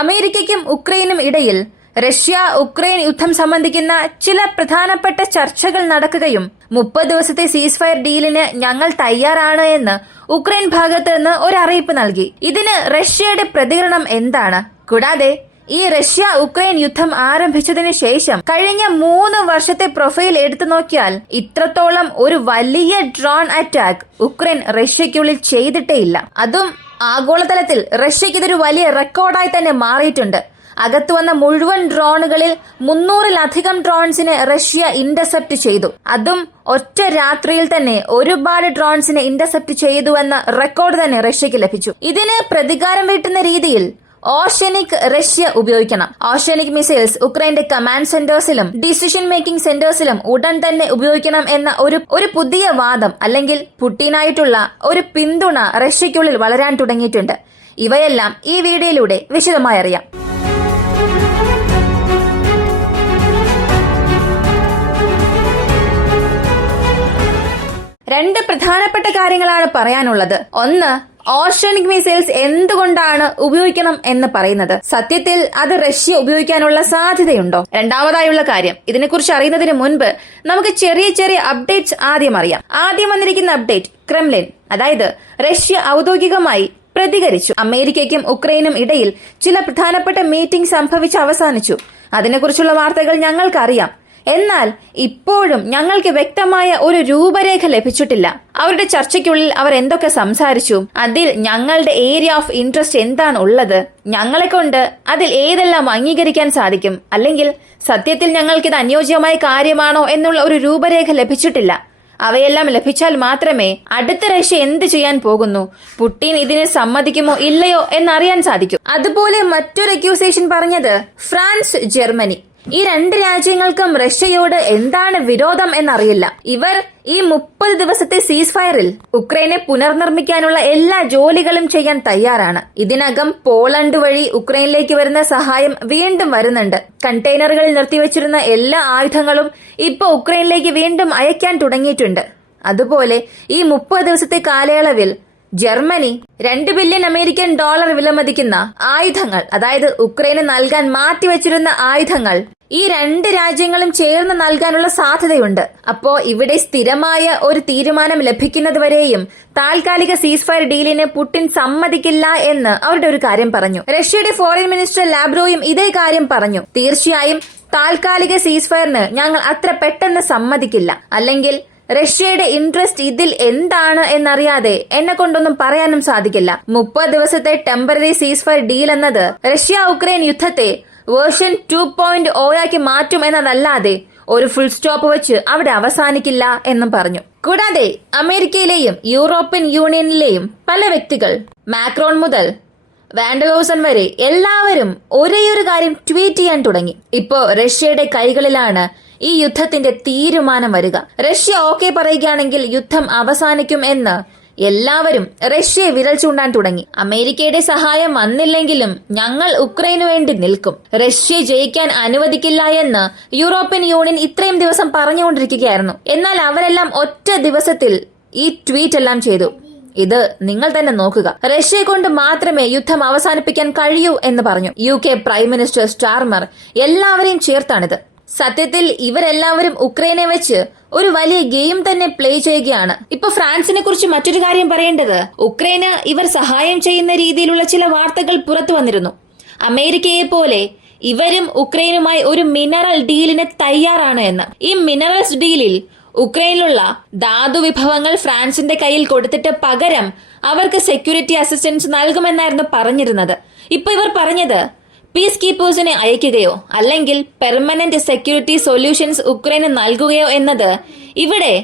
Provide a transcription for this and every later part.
അമേരിക്കയ്ക്കും ഉക്രൈനും ഇടയിൽ Russia Ukraine യുദ്ധം സംബന്ധിക്കുന്ന ചില പ്രധാനപ്പെട്ട ചർച്ചകൾ നടക്കുകയും 30 ദിവസത്തെ സീസ് ഫയർ ഡീലിന് ഞങ്ങൾ തയ്യാറാണ് എന്ന് ഉക്രൈൻ ഭാഗത്ത് നിന്ന് ഒരു അറിയിപ്പ് നൽകി. ഇതിന് റഷ്യയുടെ പ്രതികരണം എന്താണ്? കൂടാതെ ഈ റഷ്യ ഉക്രൈൻ യുദ്ധം ആരംഭിച്ചതിനു ശേഷം കഴിഞ്ഞ 3 വർഷത്തെ പ്രൊഫൈൽ എടുത്തു നോക്കിയാൽ ഇത്രത്തോളം ഒരു വലിയ ഡ്രോൺ അറ്റാക്ക് ഉക്രൈൻ റഷ്യയ്ക്കുള്ളിൽ ചെയ്തിട്ടേയില്ല. അതും ആഗോളതലത്തിൽ റഷ്യയ്ക്ക് ഇതൊരു വലിയ റെക്കോർഡായി തന്നെ മാറിയിട്ടുണ്ട്. അകത്തു വന്ന മുഴുവൻ ഡ്രോണുകളിൽ 300-ലധികം ഡ്രോൺസിനെ റഷ്യ ഇന്റർസെപ്റ്റ് ചെയ്തു. അതും ഒറ്റ രാത്രിയിൽ തന്നെ ഒരുപാട് ഡ്രോൺസിനെ ഇന്റർസെപ്റ്റ് ചെയ്തുവെന്ന റെക്കോർഡ് തന്നെ റഷ്യയ്ക്ക് ലഭിച്ചു. ഇതിന് പ്രതികാരം വീട്ടുന്ന രീതിയിൽ ഓഷ്യനിക് റഷ്യ ഉപയോഗിക്കണം. Oceanic missiles ഉക്രൈന്റെ command സെന്റേഴ്സിലും decision making സെന്റേഴ്സിലും ഉടൻ തന്നെ ഉപയോഗിക്കണം എന്ന ഒരു പുതിയ വാദം അല്ലെങ്കിൽ പുടിനായിട്ടുള്ള ഒരു പിന്തുണ റഷ്യയ്ക്കുള്ളിൽ വളരാൻ തുടങ്ങിയിട്ടുണ്ട്. ഇവയെല്ലാം ഈ വീഡിയോയിലൂടെ വിശദമായി അറിയാം. രണ്ട് പ്രധാനപ്പെട്ട കാര്യങ്ങളാണ് പറയാനുള്ളത്. ഒന്ന്, ഓഷ്യനിക് മിസൈൽസ് എന്തുകൊണ്ടാണ് ഉപയോഗിക്കണം എന്ന് പറയുന്നത്. സത്യത്തിൽ അത് റഷ്യ ഉപയോഗിക്കാനുള്ള സാധ്യതയുണ്ടോ? രണ്ടാമതായുള്ള കാര്യം, ഇതിനെക്കുറിച്ച് അറിയുന്നതിന് മുൻപ് നമുക്ക് ചെറിയ ചെറിയ അപ്ഡേറ്റ്സ് ആദ്യം അറിയാം. ആദ്യം വന്നിരിക്കുന്ന അപ്ഡേറ്റ്, ക്രെംലിൻ അതായത് റഷ്യ ഔദ്യോഗികമായി പ്രതികരിച്ചു. അമേരിക്കയ്ക്കും ഉക്രൈനും ഇടയിൽ ചില പ്രധാനപ്പെട്ട മീറ്റിംഗ് സംഭവിച്ച് അവസാനിച്ചു. അതിനെക്കുറിച്ചുള്ള വാർത്തകൾ ഞങ്ങൾക്കറിയാം. എന്നാൽ ഇപ്പോഴും ഞങ്ങൾക്ക് വ്യക്തമായ ഒരു രൂപരേഖ ലഭിച്ചിട്ടില്ല. അവരുടെ ചർച്ചയ്ക്കുള്ളിൽ അവർ എന്തൊക്കെ സംസാരിച്ചു, അതിൽ ഞങ്ങളുടെ ഏരിയ ഓഫ് ഇൻട്രസ്റ്റ് എന്താണ് ഉള്ളത്, ഞങ്ങളെ കൊണ്ട് അതിൽ ഏതെല്ലാം അംഗീകരിക്കാൻ സാധിക്കും, അല്ലെങ്കിൽ സത്യത്തിൽ ഞങ്ങൾക്കിത് അനുയോജ്യമായ കാര്യമാണോ എന്നുള്ള ഒരു രൂപരേഖ ലഭിച്ചിട്ടില്ല. അവയെല്ലാം ലഭിച്ചാൽ മാത്രമേ അടുത്ത റഷ്യ എന്ത് ചെയ്യാൻ പോകുന്നു, പുടിൻ ഇതിനെ സമ്മതിക്കുമോ ഇല്ലയോ എന്നറിയാൻ സാധിക്കും. അതുപോലെ മറ്റൊരു അക്യൂസേഷൻ പറഞ്ഞത് ഫ്രാൻസ്, ജർമ്മനി ഈ 2 രാജ്യങ്ങൾക്കും റഷ്യയോട് എന്താണ് വിരോധം എന്നറിയില്ല. ഇവർ ഈ 30 ദിവസത്തെ സീസ് ഫയറിൽ ഉക്രൈനെ പുനർനിർമ്മിക്കാനുള്ള എല്ലാ ജോലികളും ചെയ്യാൻ തയ്യാറാണ്. ഇതിനകം പോളണ്ട് വഴി ഉക്രൈനിലേക്ക് വരുന്ന സഹായം വീണ്ടും വരുന്നുണ്ട്. കണ്ടെയ്നറുകളിൽ നിർത്തിവച്ചിരുന്ന എല്ലാ ആയുധങ്ങളും ഇപ്പൊ ഉക്രൈനിലേക്ക് വീണ്ടും അയക്കാൻ തുടങ്ങിയിട്ടുണ്ട്. അതുപോലെ ഈ 30 ദിവസത്തെ കാലയളവിൽ ജർമ്മനി $2 ബില്യൺ അമേരിക്കൻ വിലമതിക്കുന്ന ആയുധങ്ങൾ, അതായത് ഉക്രൈന് നൽകാൻ മാറ്റിവെച്ചിരുന്ന ആയുധങ്ങൾ ഈ 2 രാജ്യങ്ങളും ചേർന്ന് നൽകാനുള്ള സാധ്യതയുണ്ട്. അപ്പോ ഇവിടെ സ്ഥിരമായ ഒരു തീരുമാനം ലഭിക്കുന്നതുവരെയും താൽക്കാലിക സീസ് ഫയർ ഡീലിന് പുടിൻ സമ്മതിക്കില്ല എന്ന് അവരുടെ ഒരു കാര്യം പറഞ്ഞു. റഷ്യയുടെ ഫോറിൻ മിനിസ്റ്റർ ലാബ്രോയും ഇതേ കാര്യം പറഞ്ഞു. തീർച്ചയായും താൽക്കാലിക സീസ് ഫയറിന് ഞങ്ങൾ അത്ര പെട്ടെന്ന് സമ്മതിക്കില്ല, അല്ലെങ്കിൽ റഷ്യയുടെ ഇൻട്രസ്റ്റ് ഇതിൽ എന്താണ് എന്നറിയാതെ എന്നെ കൊണ്ടൊന്നും പറയാനും സാധിക്കില്ല. 30 ദിവസത്തെ ടെമ്പററി സീസ് ഫയർ ഡീൽ എന്നത് റഷ്യ ഉക്രൈൻ യുദ്ധത്തെ വേർഷൻ 2.0 ആക്കി മാറ്റും എന്നതല്ലാതെ ഒരു ഫുൾ സ്റ്റോപ്പ് വെച്ച് അവിടെ അവസാനിക്കില്ല എന്നും പറഞ്ഞു. കൂടാതെ അമേരിക്കയിലെയും യൂറോപ്യൻ യൂണിയനിലെയും പല വ്യക്തികൾ, മാക്രോൺ മുതൽ വാൻഡലോസൺ വരെ എല്ലാവരും ഒരേയൊരു കാര്യം ട്വീറ്റ് ചെയ്യാൻ തുടങ്ങി. ഇപ്പോ റഷ്യയുടെ കൈകളിലാണ് ഈ യുദ്ധത്തിന്റെ തീരുമാനം വരിക. റഷ്യ ഓക്കെ പറയുകയാണെങ്കിൽ യുദ്ധം അവസാനിക്കും എന്ന് എല്ലാവരും റഷ്യയെ വിരൽ ചൂണ്ടാൻ തുടങ്ങി. അമേരിക്കയുടെ സഹായം വന്നില്ലെങ്കിലും ഞങ്ങൾ ഉക്രൈനു വേണ്ടി നിൽക്കും, റഷ്യ ജയിക്കാൻ അനുവദിക്കില്ല എന്ന് യൂറോപ്യൻ യൂണിയൻ ഇത്രയും ദിവസം പറഞ്ഞുകൊണ്ടിരിക്കുകയായിരുന്നു. എന്നാൽ അവരെല്ലാം ഒറ്റ ദിവസത്തിൽ ഈ ട്വീറ്റ് എല്ലാം ചെയ്തു. ഇത് നിങ്ങൾ തന്നെ നോക്കുക, റഷ്യയെ കൊണ്ട് മാത്രമേ യുദ്ധം അവസാനിപ്പിക്കാൻ കഴിയൂ എന്ന് പറഞ്ഞു. UK പ്രൈം മിനിസ്റ്റർ സ്റ്റാർമർ എല്ലാവരെയും ചേർത്താണിത്. സത്യത്തിൽ ഇവരെല്ലാവരും ഉക്രൈനെ വെച്ച് ഒരു വലിയ ഗെയിം തന്നെ പ്ലേ ചെയ്യുകയാണ്. ഇപ്പൊ ഫ്രാൻസിനെ കുറിച്ച് മറ്റൊരു കാര്യം പറയേണ്ടത്, ഉക്രൈന് ഇവർ സഹായം ചെയ്യുന്ന രീതിയിലുള്ള ചില വാർത്തകൾ പുറത്തു വന്നിരുന്നു. അമേരിക്കയെ പോലെ ഇവരും ഉക്രൈനുമായി ഒരു മിനറൽ ഡീലിന് തയ്യാറാണ് എന്ന്. ഈ മിനറൽസ് ഡീലിൽ ഉക്രൈനിലുള്ള ധാതു വിഭവങ്ങൾ ഫ്രാൻസിന്റെ കയ്യിൽ കൊടുത്തിട്ട് പകരം അവർക്ക് സെക്യൂരിറ്റി അസിസ്റ്റൻസ് നൽകുമെന്നായിരുന്നു പറഞ്ഞിരുന്നത്. ഇപ്പൊ ഇവർ പറഞ്ഞത് പീസ് കീപ്പേഴ്സിനെ അയക്കുകയോ അല്ലെങ്കിൽ പെർമനന്റ് സെക്യൂരിറ്റി സൊല്യൂഷൻസ് ഉക്രൈന് നൽകുകയോ എന്നത് ഇവിടെ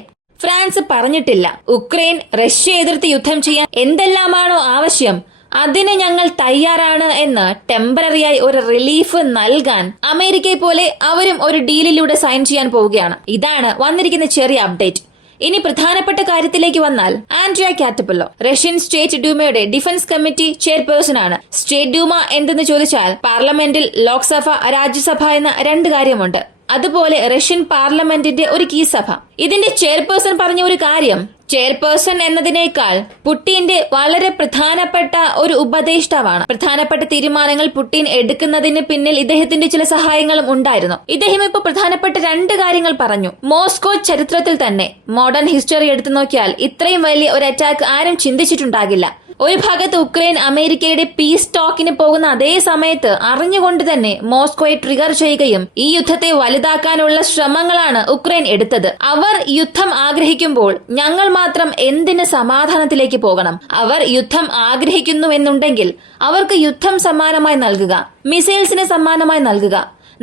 ഫ്രാൻസ് പറഞ്ഞിട്ടില്ല. ഉക്രൈൻ റഷ്യ എതിർത്ത് യുദ്ധം ചെയ്യാൻ എന്തെല്ലാമാണോ ആവശ്യം അതിന് ഞങ്ങൾ തയ്യാറാണ് എന്ന് ടെമ്പററിയായി ഒരു റിലീഫ് നൽകാൻ അമേരിക്കയെ പോലെ അവരും ഒരു ഡീലിലൂടെ സൈൻ ചെയ്യാൻ പോവുകയാണ്. ഇതാണ് വന്നിരിക്കുന്ന ചെറിയ അപ്ഡേറ്റ്. ഇനി പ്രധാനപ്പെട്ട കാര്യത്തിലേക്ക് വന്നാൽ, ആൻഡ്രിയ കാറ്റപ്പല്ലോ റഷ്യൻ സ്റ്റേറ്റ് ഡ്യൂമയുടെ ഡിഫൻസ് കമ്മിറ്റി ചെയർപേഴ്സൺ ആണ്. സ്റ്റേറ്റ് ഡ്യൂമ എന്തെന്ന് ചോദിച്ചാൽ പാർലമെന്റിൽ ലോക്സഭ, രാജ്യസഭ എന്ന 2 കാര്യമുണ്ട്. അതുപോലെ റഷ്യൻ പാർലമെന്റിന്റെ ഒരു കീ സഭ. ഇതിന്റെ ചെയർപേഴ്സൺ പറഞ്ഞ ഒരു കാര്യം, ചെയർപേഴ്സൺ എന്നതിനേക്കാൾ പുടിന്റെ വളരെ പ്രധാനപ്പെട്ട ഒരു ഉപദേഷ്ടാവാണ്. പ്രധാനപ്പെട്ട തീരുമാനങ്ങൾ പുടിൻ എടുക്കുന്നതിന് പിന്നിൽ ഇദ്ദേഹത്തിന്റെ ചില സഹായങ്ങളും ഉണ്ടായിരുന്നു. ഇദ്ദേഹം ഇപ്പോൾ പ്രധാനപ്പെട്ട 2 കാര്യങ്ങൾ പറഞ്ഞു. മോസ്കോ ചരിത്രത്തിൽ തന്നെ മോഡേൺ ഹിസ്റ്ററി എടുത്തു നോക്കിയാൽ ഇത്രയും വലിയ ഒരു അറ്റാക്ക് ആരും ചിന്തിച്ചിട്ടുണ്ടാകില്ല. ഒരു ഭാഗത്ത് ഉക്രൈൻ അമേരിക്കയുടെ പീസ് ടോക്കിന് പോകുന്ന അതേ സമയത്ത് അറിഞ്ഞുകൊണ്ട് തന്നെ മോസ്കോയെ ട്രിഗർ ചെയ്യുകയും ഈ യുദ്ധത്തെ വലുതാക്കാനുള്ള ശ്രമങ്ങളാണ് ഉക്രൈൻ എടുത്തത്. അവർ യുദ്ധം ആഗ്രഹിക്കുമ്പോൾ ഞങ്ങൾ മാത്രം എന്തിന് സമാധാനത്തിലേക്ക് പോകണം? അവർ യുദ്ധം ആഗ്രഹിക്കുന്നുവെന്നുണ്ടെങ്കിൽ അവർക്ക് യുദ്ധം സമ്മാനമായി നൽകുക, മിസൈൽസിന് സമ്മാനമായി നൽകുക.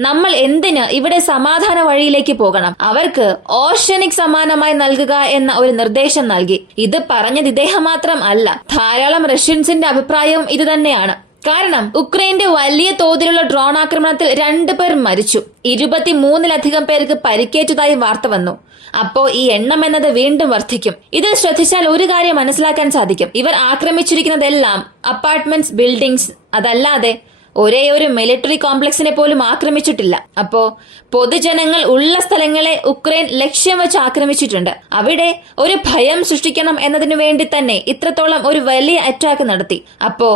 നമ്മൾ എന്തിന് ഇവിടെ സമാധാന വഴിയിലേക്ക് പോകണം? അവർക്ക് ഓർഷനിക് സമ്മാനമായി നൽകുക എന്ന ഒരു നിർദ്ദേശം നൽകി. ഇത് പറഞ്ഞത് ഇദ്ദേഹം മാത്രം അല്ല, ധാരാളം റഷ്യൻസിന്റെ അഭിപ്രായവും ഇത് തന്നെയാണ്. കാരണം ഉക്രൈന്റെ വലിയ തോതിലുള്ള ഡ്രോൺ ആക്രമണത്തിൽ 2 പേർ മരിച്ചു, 23-ലധികം പേർക്ക് പരിക്കേറ്റതായി വാർത്ത വന്നു. അപ്പോ ഈ എണ്ണം എന്നത് വീണ്ടും വർദ്ധിക്കും. ഇതിൽ ശ്രദ്ധിച്ചാൽ ഒരു കാര്യം മനസ്സിലാക്കാൻ സാധിക്കും. ഇവർ ആക്രമിച്ചിരിക്കുന്നതെല്ലാം അപ്പാർട്ട്മെന്റ്സ്, ബിൽഡിംഗ്സ്, അതല്ലാതെ ഒരേ ഒരു മിലിറ്ററി കോംപ്ലക്സിനെ പോലും ആക്രമിച്ചിട്ടില്ല. അപ്പോ പൊതുജനങ്ങൾ ഉള്ള സ്ഥലങ്ങളെ ഉക്രൈൻ ലക്ഷ്യം വെച്ച് ആക്രമിച്ചിട്ടുണ്ട്. അവിടെ ഒരു ഭയം സൃഷ്ടിക്കണം എന്നതിനു വേണ്ടി തന്നെ ഇത്രത്തോളം ഒരു വലിയ അറ്റാക്ക് നടത്തി. അപ്പോ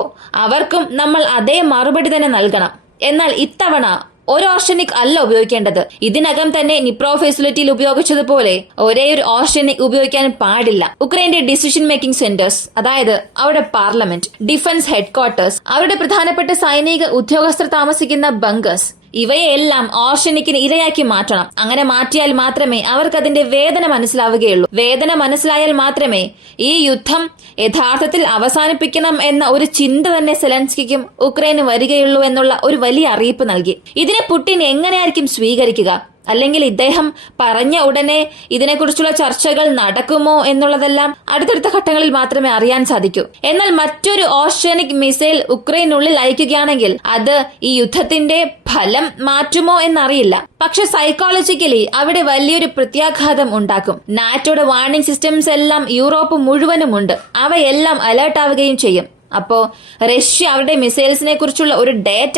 അവർക്കും നമ്മൾ അതേ മറുപടി തന്നെ നൽകണം. എന്നാൽ ഇത്തവണ ഒരു ഓർഷനിക് അല്ല ഉപയോഗിക്കേണ്ടത്. ഇതിനകം തന്നെ നിപ്രോ ഫെസിലിറ്റിയിൽ ഉപയോഗിച്ചതുപോലെ ഒരേ ഒരു ഓർഷനിക് ഉപയോഗിക്കാൻ പാടില്ല. ഉക്രൈന്റെ ഡിസിഷൻ മേക്കിംഗ് സെന്റേഴ്സ്, അതായത് അവിടെ പാർലമെന്റ്, ഡിഫൻസ് ഹെഡ്ക്വാർട്ടേഴ്സ്, അവരുടെ പ്രധാനപ്പെട്ട സൈനിക ഉദ്യോഗസ്ഥർ താമസിക്കുന്ന ബങ്കേഴ്സ്, ഇവയെല്ലാം ഓർഷനിക്കിന് ഇരയാക്കി മാറ്റണം. അങ്ങനെ മാറ്റിയാൽ മാത്രമേ അവർക്ക് അതിന്റെ വേദന മനസ്സിലാവുകയുള്ളൂ. വേദന മനസ്സിലായാൽ മാത്രമേ ഈ യുദ്ധം യഥാർത്ഥത്തിൽ അവസാനിപ്പിക്കണം എന്ന ഒരു ചിന്ത തന്നെ സെലൻസ്കിക്കും ഉക്രൈന് വരികയുള്ളൂ എന്നുള്ള ഒരു വലിയ അറിയിപ്പ് നൽകി. ഇതിനെ പുടിൻ എങ്ങനെയായിരിക്കും സ്വീകരിക്കുക? അല്ലെങ്കിൽ ഇദ്ദേഹം പറഞ്ഞ ഉടനെ ഇതിനെക്കുറിച്ചുള്ള ചർച്ചകൾ നടക്കുമോ എന്നുള്ളതെല്ലാം അടുത്തടുത്ത ഘട്ടങ്ങളിൽ മാത്രമേ അറിയാൻ സാധിക്കൂ. എന്നാൽ മറ്റൊരു ഓർഷനിക് മിസൈൽ ഉക്രൈനുള്ളിൽ അയക്കുകയാണെങ്കിൽ അത് ഈ യുദ്ധത്തിന്റെ ഫലം മാറ്റുമോ എന്നറിയില്ല. പക്ഷെ സൈക്കോളജിക്കലി അവിടെ വലിയൊരു പ്രത്യാഘാതം ഉണ്ടാക്കും. നാറ്റോയുടെ വാർണിംഗ് സിസ്റ്റംസ് എല്ലാം യൂറോപ്പ് മുഴുവനുമുണ്ട്. അവയെല്ലാം അലേർട്ട് ആവുകയും ചെയ്യും. അപ്പോ റഷ്യ അവരുടെ മിസൈൽസിനെ കുറിച്ചുള്ള ഒരു ഡേറ്റ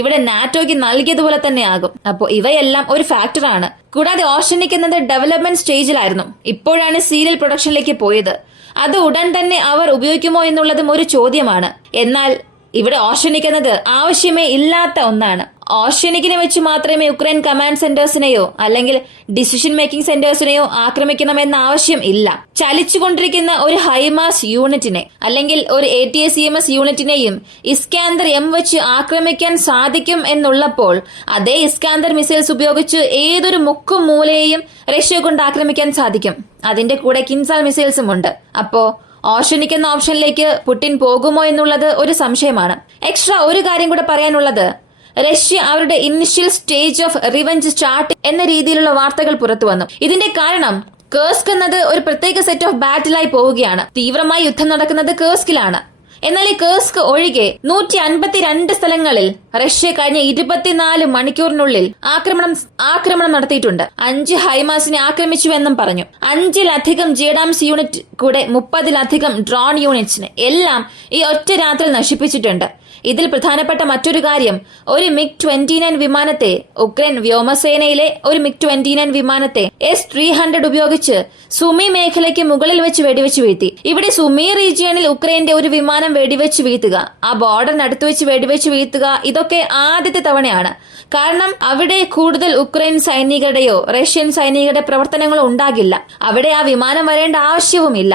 ഇവിടെ നാറ്റോയ്ക്ക് നൽകിയതുപോലെ തന്നെ ആകും. അപ്പോ ഇവയെല്ലാം ഒരു ഫാക്ടറാണ്. കൂടാതെ ഓർഷനിക് എന്നത് ഡെവലപ്മെന്റ് സ്റ്റേജിലായിരുന്നു, ഇപ്പോഴാണ് സീരിയൽ പ്രൊഡക്ഷനിലേക്ക് പോയത്. അത് ഉടൻ തന്നെ അവർ ഉപയോഗിക്കുമോ എന്നുള്ളതും ഒരു ചോദ്യമാണ്. എന്നാൽ ഇവിടെ ഓർഷനിക് എന്നത് ആവശ്യമേ ഇല്ലാത്ത ഒന്നാണ്. ഓർഷനിക്കിനെ വെച്ച് മാത്രമേ യുക്രൈൻ കമാൻഡ് സെന്റേഴ്സിനെയോ അല്ലെങ്കിൽ ഡിസിഷൻ മേക്കിംഗ് സെന്റേഴ്സിനെയോ ആക്രമിക്കണമെന്ന ആവശ്യം ഇല്ല. ചലിച്ചുകൊണ്ടിരിക്കുന്ന ഒരു ഹൈമാസ് യൂണിറ്റിനെ അല്ലെങ്കിൽ ഒരു ATACMS യൂണിറ്റിനെയും ഇസ്കാന്ദർ M വെച്ച് ആക്രമിക്കാൻ സാധിക്കും എന്നുള്ളപ്പോൾ അതേ ഇസ്കാന്ദർ മിസൈൽസ് ഉപയോഗിച്ച് ഏതൊരു മുക്കും മൂലയെയും റഷ്യ കൊണ്ട് ആക്രമിക്കാൻ സാധിക്കും. അതിന്റെ കൂടെ കിൻസാൽ മിസൈൽസും ഉണ്ട്. അപ്പോ ഓർഷനിക് എന്ന ഓപ്ഷനിലേക്ക് പുടിൻ പോകുമോ എന്നുള്ളത് ഒരു സംശയമാണ്. എക്സ്ട്രാ ഒരു കാര്യം കൂടെ പറയാനുള്ളത്, റഷ്യ അവരുടെ initial stage of revenge start എന്ന രീതിയിലുള്ള വാർത്തകൾ പുറത്തു വന്നു. ഇതിന്റെ കാരണം കേഴ്സ്ക് എന്നത് ഒരു പ്രത്യേക സെറ്റ് ഓഫ് ബാറ്റിലായി പോവുകയാണ്. തീവ്രമായി യുദ്ധം നടക്കുന്നത് കേഴ്സ്കിലാണ്. എന്നാൽ ഈ കേഴ്സ്ക് ഒഴികെ 152 സ്ഥലങ്ങളിൽ റഷ്യ കഴിഞ്ഞ 24 മണിക്കൂറിനുള്ളിൽ ആക്രമണം നടത്തിയിട്ടുണ്ട്. 5 ഹൈമാസിനെ ആക്രമിച്ചുവെന്നും പറഞ്ഞു. 5-ലധികം ജേഡാംസ് യൂണിറ്റ് കൂടെ 30-ലധികം ഡ്രോൺ യൂണിറ്റ്സിന് എല്ലാം ഈ ഒറ്റ രാത്രിയിൽ നശിപ്പിച്ചിട്ടുണ്ട്. ഇതിൽ പ്രധാനപ്പെട്ട മറ്റൊരു കാര്യം, ഒരു MiG-29 വിമാനത്തെ, ഉക്രൈൻ വ്യോമസേനയിലെ ഒരു MiG-29 വിമാനത്തെ S-300 ഉപയോഗിച്ച് സുമി മേഖലയ്ക്ക് മുകളിൽ വെച്ച് വെടിവെച്ച് വീഴ്ത്തി. ഇവിടെ സുമി റീജിയണിൽ ഉക്രൈന്റെ ഒരു വിമാനം വെടിവെച്ച് വീഴ്ത്തുക, ആ ബോർഡറിനടുത്ത് വെച്ച് വെടിവെച്ച് വീഴ്ത്തുക, ഇതൊക്കെ ആദ്യത്തെ തവണയാണ്. കാരണം അവിടെ കൂടുതൽ ഉക്രൈൻ സൈനികരുടെയോ റഷ്യൻ സൈനികരുടെ പ്രവർത്തനങ്ങളോ ഉണ്ടാകില്ല. അവിടെ ആ വിമാനം വരേണ്ട ആവശ്യവുമില്ല.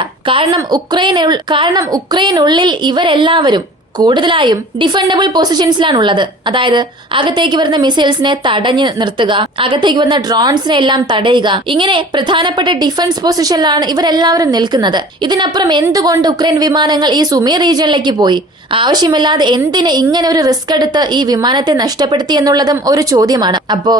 കാരണം ഉക്രൈനുള്ളിൽ ഇവരെല്ലാവരും കൂടുതലായും ഡിഫൻഡബിൾ പൊസിഷൻസിലാണുള്ളത്. അതായത് അകത്തേക്ക് വരുന്ന മിസൈൽസിനെ തടഞ്ഞു നിർത്തുക, അകത്തേക്ക് വരുന്ന ഡ്രോൺസിനെ എല്ലാം തടയുക, ഇങ്ങനെ പ്രധാനപ്പെട്ട ഡിഫൻസ് പൊസിഷനിലാണ് ഇവരെല്ലാവരും നിൽക്കുന്നത്. ഇതിനപ്പുറം എന്തുകൊണ്ട് ഉക്രൈൻ വിമാനങ്ങൾ ഈ സുമി റീജിയനിലേക്ക് പോയി? ആവശ്യമില്ലാതെ എന്തിന് ഇങ്ങനെ ഒരു റിസ്ക് എടുത്ത് ഈ വിമാനത്തെ നഷ്ടപ്പെടുത്തി എന്നുള്ളതും ഒരു ചോദ്യമാണ്. അപ്പോ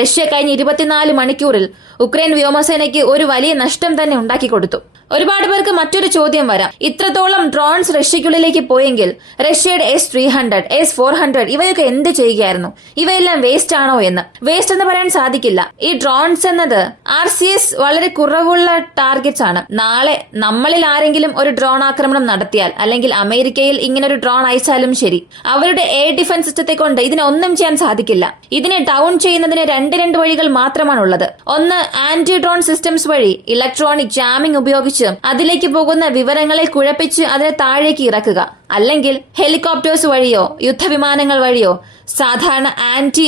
റഷ്യ കഴിഞ്ഞ 24 മണിക്കൂറിൽ ഉക്രൈൻ വ്യോമസേനയ്ക്ക് ഒരു വലിയ നഷ്ടം തന്നെ ഉണ്ടാക്കി കൊടുത്തു. ഒരുപാട് പേർക്ക് മറ്റൊരു ചോദ്യം വരാം, ഇത്രത്തോളം ഡ്രോൺസ് റഷ്യക്കുള്ളിലേക്ക് പോയെങ്കിൽ റഷ്യയുടെ S-300, S-400 ഇവയൊക്കെ എന്ത് ചെയ്യുകയായിരുന്നു? ഇവയെല്ലാം വേസ്റ്റ് ആണോ എന്ന്? വേസ്റ്റ് എന്ന് പറയാൻ സാധിക്കില്ല. ഈ ഡ്രോൺസ് എന്നത് RCS വളരെ കുറവുള്ള ടാർഗറ്റ്സ് ആണ്. നാളെ നമ്മളിൽ ആരെങ്കിലും ഒരു ഡ്രോൺ ആക്രമണം നടത്തിയാൽ, അല്ലെങ്കിൽ അമേരിക്കയിൽ ഇങ്ങനെ ഒരു ഡ്രോൺ അയച്ചാലും ശരി, അവരുടെ എയർ ഡിഫൻസ് സിസ്റ്റത്തെ കൊണ്ട് ഇതിനൊന്നും ചെയ്യാൻ സാധിക്കില്ല. ഇതിനെ ഡൗൺ ചെയ്യുന്നതിന് രണ്ട് വഴികൾ മാത്രമാണുള്ളത്. ഒന്ന്, ആന്റി ഡ്രോൺ സിസ്റ്റംസ് വഴി ഇലക്ട്രോണിക് ജാമിംഗ് ഉപയോഗിച്ച് അതിലേക്ക് പോകുന്ന വിവരങ്ങളെ കുഴപ്പിച്ച് അതിനെ താഴേക്ക് ഇറക്കുക. അല്ലെങ്കിൽ ഹെലികോപ്റ്റേഴ്സ് വഴിയോ യുദ്ധവിമാനങ്ങൾ വഴിയോ സാധാരണ ആന്റി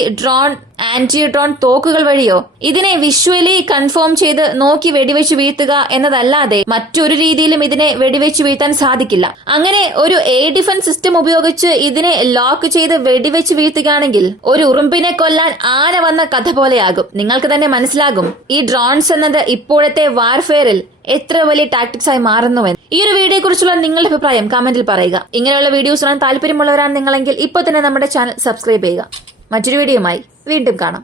ഡ്രോൺ തോക്കുകൾ വഴിയോ ഇതിനെ വിഷ്വലി കൺഫേം ചെയ്ത് നോക്കി വെടിവെച്ച് വീഴ്ത്തുക എന്നതല്ലാതെ മറ്റൊരു രീതിയിലും ഇതിനെ വെടിവെച്ച് വീഴ്ത്താൻ സാധിക്കില്ല. അങ്ങനെ ഒരു എയർ ഡിഫൻസ് സിസ്റ്റം ഉപയോഗിച്ച് ഇതിനെ ലോക്ക് ചെയ്ത് വെടിവെച്ച് വീഴ്ത്തുകയാണെങ്കിൽ ഒരു ഉറുമ്പിനെ കൊല്ലാൻ ആന വന്ന കഥ പോലെയാകും. നിങ്ങൾക്ക് തന്നെ മനസ്സിലാകും ഈ ഡ്രോൺസ് എന്നത് ഇപ്പോഴത്തെ വാർഫെയറിൽ എത്ര വലിയ ടാക്ടിക്സ് ആയി മാറുന്നുവെന്ന്. ഈ ഒരു വീഡിയോയെ കുറിച്ചുള്ള നിങ്ങളുടെ അഭിപ്രായം കമന്റിൽ പറയുക. ഇങ്ങനെയുള്ള വീഡിയോസ് കാണാൻ താല്പര്യമുള്ളവരാണ് നിങ്ങളെങ്കിൽ ഇപ്പോൾ തന്നെ നമ്മുടെ ചാനൽ സബ്സ്ക്രൈബ് ചെയ്യുക. മറ്റൊരു വീഡിയോയുമായി വീണ്ടും കാണാം.